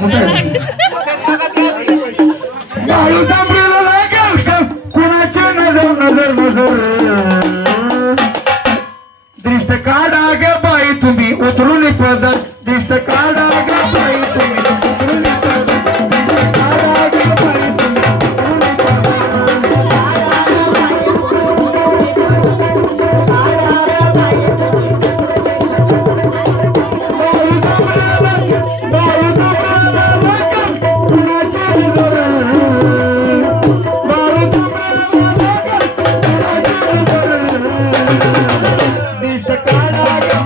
बाळू जांभळीला लागेल कुणाची नजर नजर नजर दिसत काढा ग बाई तुम्ही उतरून पदर दिसत काढा ग बाई तुम्ही उतरून पदर दिसत काढा ग बाई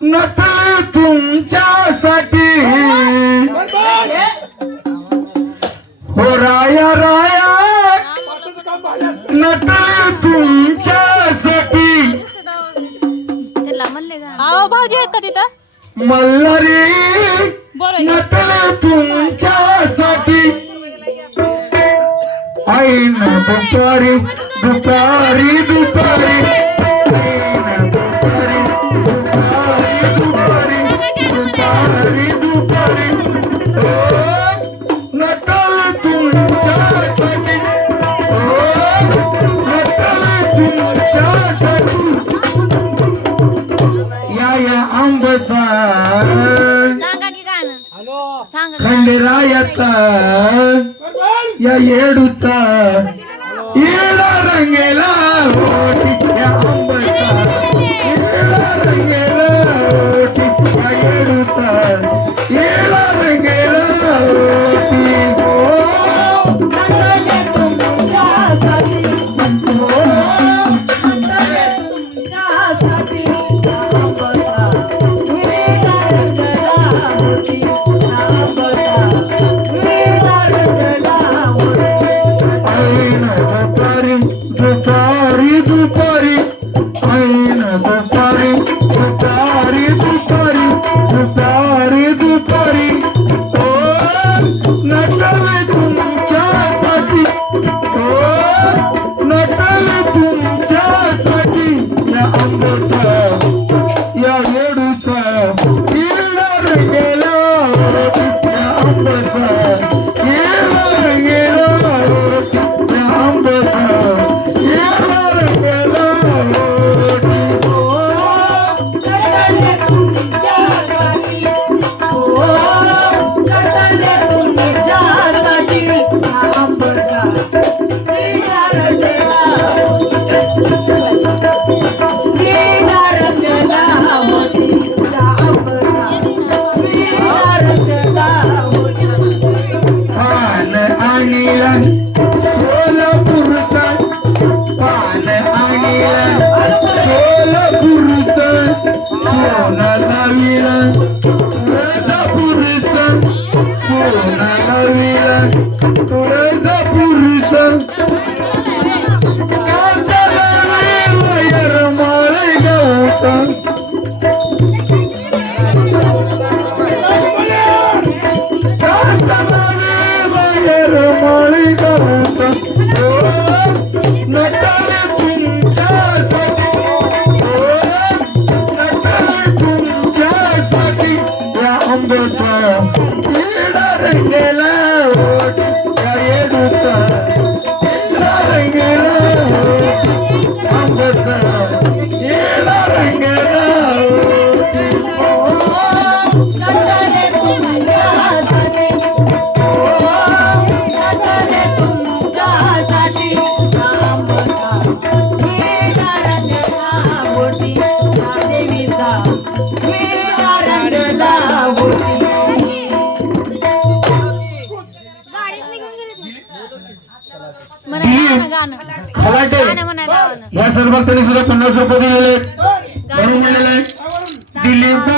नटले तुमच्यासाठी हो राया राया नटले तुमच्यासाठी भाऊजी आहेत का तिथं मल्हारी नटले तुमच्यासाठी ऐन दुपारी दुपारी दुपारी खंडेरायाचा या येडूचा येडा रंगेला होती या आंबचा येडा रंगेला होती या येडूचा येडा रंगेला होती दुपारी दुपारी ऐन दुपारी दुपारी दुपारी दुपारी दुपारी ओ नटले तुमच्यासाठी ओ नटले तुमच्यासाठी या आंबोचा या येडूचा येडा रंगेला या आंबोचा येडा रंगेला या आंबोचा या सर्व भक्तांनी सुद्धा 50 रुपये दिलेले दिलीप